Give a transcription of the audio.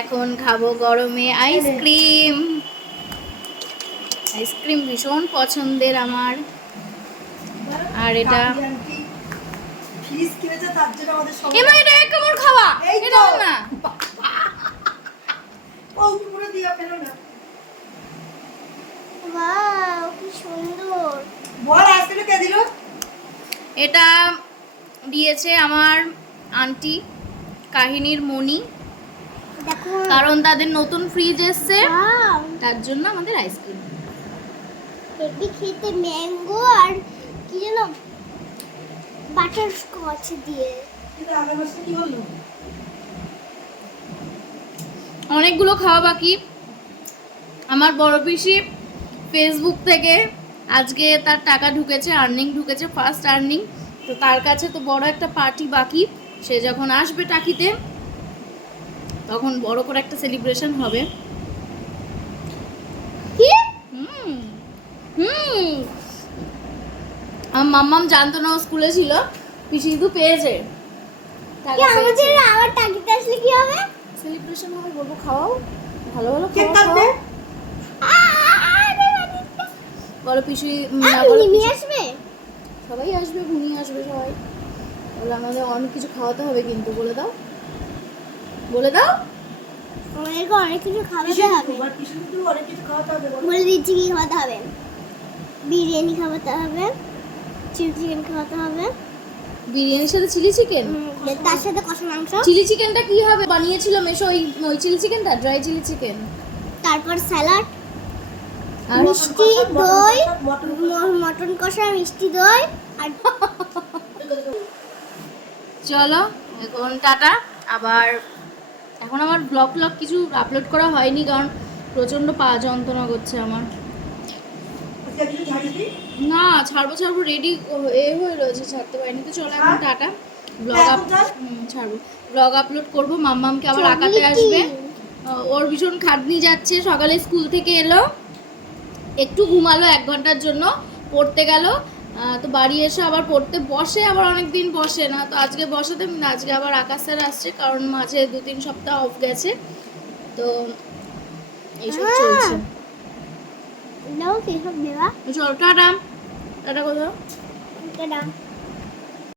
এখন খাবো গরমে আইসক্রিম। আইসক্রিম ভীষণ পছন্দের আমার। আর এটা ফ্রিজ কিনেছে তার জন্য আমাদের সব এমা এটা এক কামড় খাওয়া এটা না ও পুরো দিয়া ফেল না। ওয়াও কি সুন্দর। বল আইসক্রিম কে দিল? এটা দিয়েছে আমার আন্টি কাহিনীর মনি, দেখো কারণ তাদের নতুন ফ্রিজ এসছে ওয়াও তার জন্য আমাদের আইসক্রিম। হেভি খেতে ম্যাঙ্গো আর কি যেন বাটার স্কচ দিয়ে। কিন্তু আগের মাসে কি হলো? অনেকগুলো খাওয়া বাকি। আমার বড় পিসি ফেসবুক থেকে আজকে তার টাকা ঢুকেছে, আর্নিং ঢুকেছে, ফার্স্ট আর্নিং। তো তার কাছে তো বড় একটা পার্টি বাকি। সে যখন আসবে টাকিতে তখন বড় করে একটা সেলিব্রেশন হবে। কি হুম হুম আমার মাম্মাম জানতো না, ও স্কুলে ছিল, পিসি কিন্তু পেয়েছে। কি আমাদের আবার টাকিতে আসলে কি হবে? সেলিব্রেশন হবে, বলবো খাওয়াও, ভালো ভালো কেক খাওয়া কাটবে? বলো পিসি নিয়ে আসবে? সবাই আসবে, ভুনি আসবে, সবাই বলে আমাদের অনেক কিছু খাওয়াতে হবে কিন্তু, বলে দাও বলে দাও। আমাদেরকে অনেক কিছু খাওয়াতে হবে। আর কিছু কিন্তু অনেক কিছু খাওয়াতে হবে। বলে দিচ্ছি কি খাওয়াতে হবে। বিরিয়ানি খাওয়াতে হবে, চিলি চিকেন খাওয়াতে হবে, বিরিয়ানির সাথে চিলি চিকেন। তার সাথে কষা মাংস, চিলি চিকেনটা কি হবে বানিয়েছিল মেশো? ওই চিলি চিকেনটা, ড্রাই চিলি চিকেন, তারপর স্যালাড, আর মিষ্টি দই, মটন কষা, মিষ্টি দই আর চলো এখন টাটা। আবার এখন আমার ব্লগ কিছু আপলোড করা হয়নি, কারণ প্রচণ্ড পা যন্ত্রণা করছে আমার। আজকে কিছু ঝাড়িবি? না ছাড়বো রেডি হয়ে রয়েছে, ছাড়তে পারিনি। তো চলো এখন টাটা। ব্লগ এখন ছাড়? ছাড়বো, ব্লগ আপলোড করবো। মাম্মামকে আবার আঁকাতে আসবে, ওর ভীষণ খাটনি যাচ্ছে। সকালে স্কুল থেকে এলো, একটু ঘুমালো 1 ঘন্টার জন্য, পড়তে গেল। তো বাড়ি এসে আবার পড়তে বসে, আবার অনেক দিন বসে না। তো আজকে বসাতে, আজকে আবার আকাশ স্যার আসছে, কারণ মাঝে 2-3 সপ্তাহ অফ গেছে। তো এইসব চলছে। নাও কি সব দেবা। চলো টাটা। টাটা কোথাও এটা